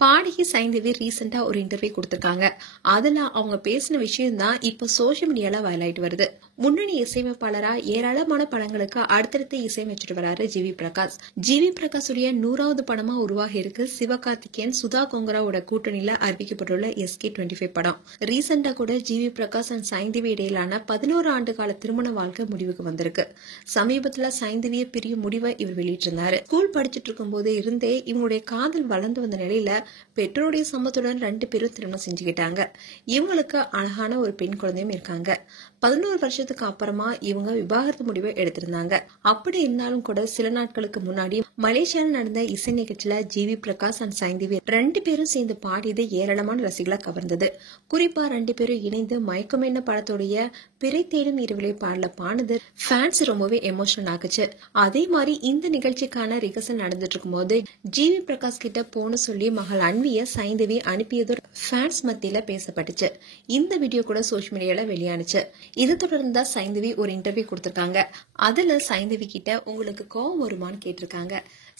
பாடகி சைந்தவி ரீசெண்டா ஒரு இன்டர்வியூ கொடுத்திருக்காங்க. அதுல அவங்க பேசின விஷயம் தான் இப்ப சோசியல் மீடியால வைரல் ஆயிட்டு வருது. முன்னணி இசையமைப்பாளரா ஏராளமான படங்களுக்கு அடுத்தடுத்து இசையமைச்சிட்டு வராரு ஜிவி பிரகாஷ். ஜிவி பிரகாஷுடைய 100வது படமா உருவாகி இருக்கு சிவகார்த்திகேயன் சுதா கோங்கராவோட கூட்டணியில அறிவிக்கப்பட்டுள்ள SK25 படம். ரீசெண்டா கூட ஜிவி பிரகாஷ் அண்ட் சைந்தவி இடையிலான 11 ஆண்டு கால திருமண வாழ்க்கை முடிவுக்கு வந்திருக்கு. சமீபத்துல சைந்தவியை பிரியும் முடிவை இவர் வெளியிட்டிருந்தாரு. ஸ்கூல் படிச்சுட்டு இருக்கும் போது இருந்தே இவங்களுடைய காதல் வளர்ந்து வந்த நிலையில பெற்றோருடைய சம்மத்துடன் 2 பேரும் திருமணம் செஞ்சுக்கிட்டாங்க. இவங்களுக்கு அழகான ஒரு பெண் குழந்தையும் இருக்காங்க. 11 வருஷத்துக்கு அப்புறமா இவங்க விவாகரத்து முடிவை எடுத்திருந்தாங்க. அப்படி இருந்தாலும் கூட சில நாட்களுக்கு முன்னாடி மலேசியாவில் நடந்த இசை நிகழ்ச்சியில ஜிவி பிரகாஷ் அண்ட் சைந்தவி 2 பேரும் சேர்ந்து பாடியது ஏராளமான ரசிகளை கவர்ந்தது. குறிப்பா 2 பேரும் இணைந்து மயக்கம் என்ன படத்துடைய பிறை தேடும் இரவிலை பாடல பாடுனது ஃபேன்ஸ் ரொம்பவே எமோஷனல் ஆகுச்சு. அதே மாதிரி இந்த நிகழ்ச்சிக்கான ரிகர்சல் நடந்துட்டு இருக்கும் போது ஜிவி பிரகாஷ் கிட்ட போன சொல்லி மகள் அன்விய சைந்தவி அனுப்பியது ஃபேன்ஸ் மத்தியில பேசப்பட்டுச்சு. இந்த வீடியோ கூட சோசியல் மீடியால வெளியானுச்சு. இதை தொடர்ந்து தான் சைந்தவி ஒரு இன்டர்வியூ கொடுத்திருக்காங்க. அதுல சைந்தவி கிட்ட உங்களுக்கு கோபம் வருமானு கேட்டிருக்காங்க.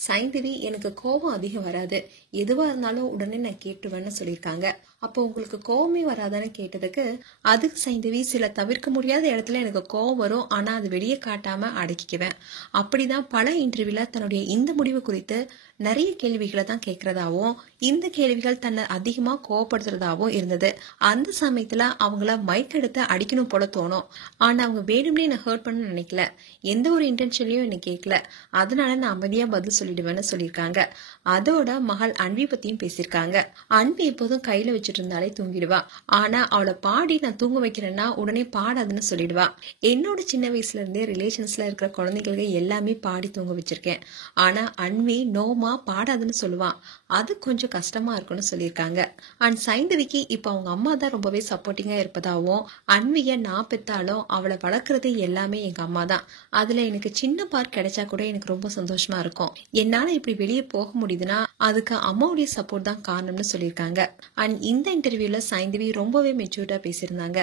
சைந்தவி எனக்கு கோபம் அதிகம் வராது, எதுவா இருந்தாலும் உடனே நான் கேட்டுவேன்னு சொல்லியிருக்காங்க. அப்போ உங்களுக்கு கோபமே வராதான்னு கேட்டதுக்கு அதுக்கு சைந்தவி சில தவிர்க்க முடியாத இடத்துல எனக்கு கோபம் வரும், ஆனா அது வெளியே காட்டாம அடக்கிக்குவேன். அப்படிதான் பல இன்டர்வியூல தன்னுடைய இந்த முடிவு குறித்து நிறைய கேள்விகளை தான் கேட்கறதாவும் இந்த கேள்விகள் தன்னை அதிகமா கோவப்படுத்துறதாவும் இருந்தது. அந்த சமயத்துல அவங்கள மைக் எடுத்து அடிக்கணும் போல தோணும். ஆனா அவங்க வேணும்னே என்ன ஹர்ட் பண்ண நினைக்கல, எந்த ஒரு இன்டென்ஷன்லயும் என்ன கேட்கல, அதனால நான் அமைதியா பதில் சொல்லிடுவேன்னு சொல்லியிருக்காங்க. அதோட மகள் அன்வி பத்தியும் பேசியிருக்காங்க. அன்வி எப்போதும் கையில வச்சுட்டு இருந்தாலே தூங்கிடுவா, ஆனா அவளை பாடி நான் தூங்க வைக்கிறேன்னா உடனே பாடாதுன்னு சொல்லிடுவா. என்னோட சின்ன வயசுல இருந்தே ரிலேஷன்ஸ்ல இருக்கிற குழந்தைகளுக்கு எல்லாமே பாடி தூங்க வச்சிருக்கேன். ஆனா அன்வி நோமா பாடாதுன்னு சொல்லுவான், அது கொஞ்சம் கஷ்டமா இருக்கும்னு சொல்லியிருக்காங்க. அண்ட் சைந்தவிக்கு இப்ப அவங்க அம்மா தான் ரொம்பவே சப்போர்ட்டிங்கா இருப்பதாவும் அன்விய நான் பெத்தாலும் அவளை வளர்க்கறது எல்லாமே எங்க அம்மா தான், அதுல எனக்கு சின்ன பார்ட் கிடைச்சா கூட எனக்கு ரொம்ப சந்தோஷமா இருக்கும். என்னால இப்படி வெளியே போக முடியுதுன்னா அதுக்கு அம்மாவுடைய சப்போர்ட் தான் காரணம்னு சொல்லியிருக்காங்க. அண்ட் இந்த இன்டர்வியூல சைந்தவி ரொம்பவே மெச்சூர்டா பேசியிருந்தாங்க.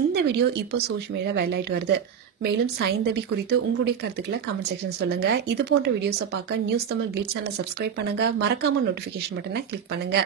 இந்த வீடியோ இப்போ சோஷியல் மீடியா வைரல் ஆயிட்டு வருது. மேலும் சைந்தவி குறித்து உங்களுடைய கருத்துக்களை கமெண்ட் செக்ஷன் சொல்லுங்க. இது போன்ற வீடியோஸை பார்க்க நியூஸ் தமிழ் கிளிட்ஸ் சேனலை சப்ஸ்கிரைப் பண்ணுங்க. மறக்காம நோட்டிபிகேஷன் பட்டனை கிளிக் பண்ணுங்க.